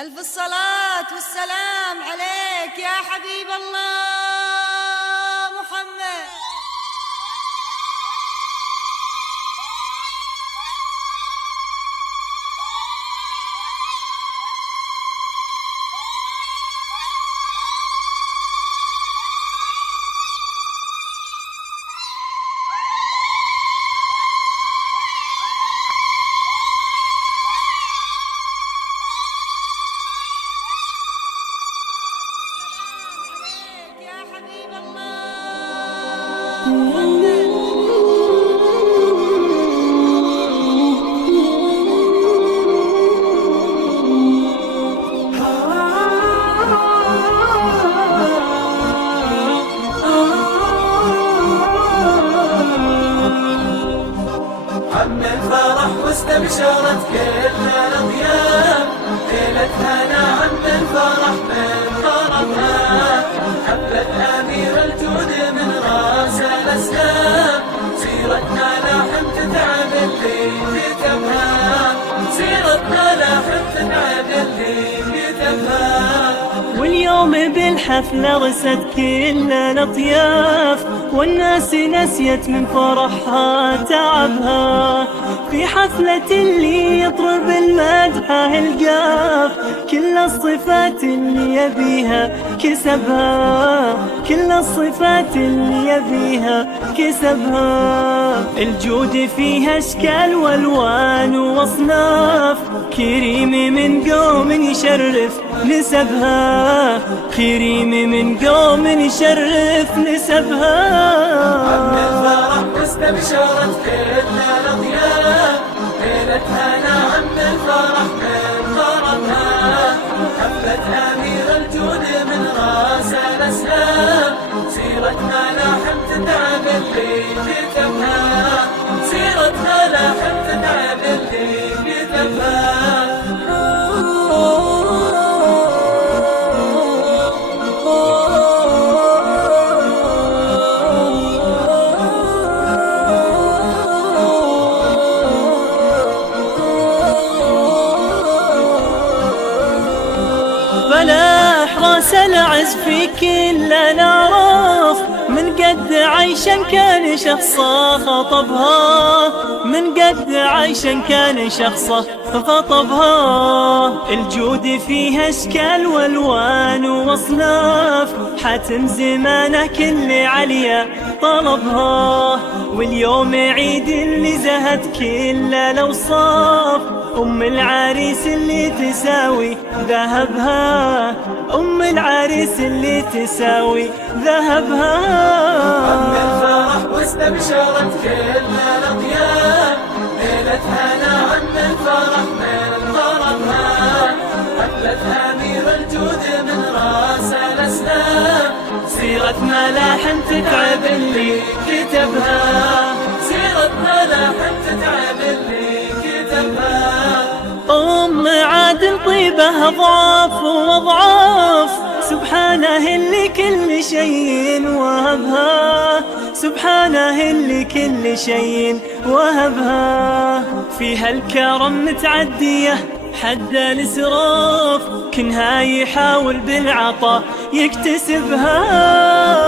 ألف الصلاة والسلام عليك يا حبيب الله محمد. عم الفرح واستبشرت كل الأضياف، ليلة هنا عم الفرح من طرفها، حفلة أمير الجود من راس الأسلام، سيرتنا لاحم تتعب اللي كتبها، سيرتنا لاحم تتعب اللي كتبها. واليوم بالحفلة رست كل الأطياف، والناس نسيت من فرحها تعبها، في حفلة اللي يطرب المدحة القاف، كل الصفات اللي يبيها كسبها، كل الصفات اللي يبيها كسبها. الجود فيها اشكال والوان واصناف، كريم من قوم يشرف نسبها، كريم من قوم يشرف نسبها. عم الفرح واستبشرت كل الأضياف، ليلة هنا عم الفرح من طرفها، حفلة أمير الجود من راس الأسلام، سيرتنا لاحم تتعب اللي كتبها، سيرتنا لاحم تتعب اللي كتبها. فلاح راس العز في كل الأعراف، من قد عيشا كان شخصه خطبها، من قد عيشا كان شخصه خطبها. الجود فيها اشكال والوان واصناف، حاتم زمانه كل عليا طلبها، واليوم عيد اللي زهت كل الاوصاف، ام العريس اللي تساوي ذهبها، ام العريس اللي تساوي ذهبها. عم الفرح واستبشرت كل الأضياف، ليلة هنا عم الفرح من طرفها، حفلة أمير الجود من راس الأسلام، سيرتنا لاحم تتعب اللي كتبها، سيرتنا لاحم تتعب اللي كتبها. أم عادل طيبة أضعاف وأضعاف، سبحانه اللي كل شيء وهبها، سبحانه اللي كل شيء وهبها. فيها الكرم متعدية حد الإسراف، كنها يحاول بالعطاء يكتسبها.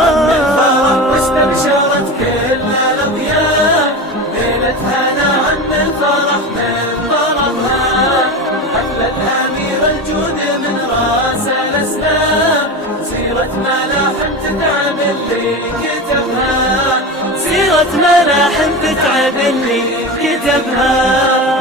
عم الفرح واستبشرت كل الأضياف، ليلة هنا عم الفرح من طرفها، حفلة أمير الجود من راس الأسلام، سيرتنا لاحم تتعب اللي كتبها، سيرة مراحم تتعب اللي كتبها.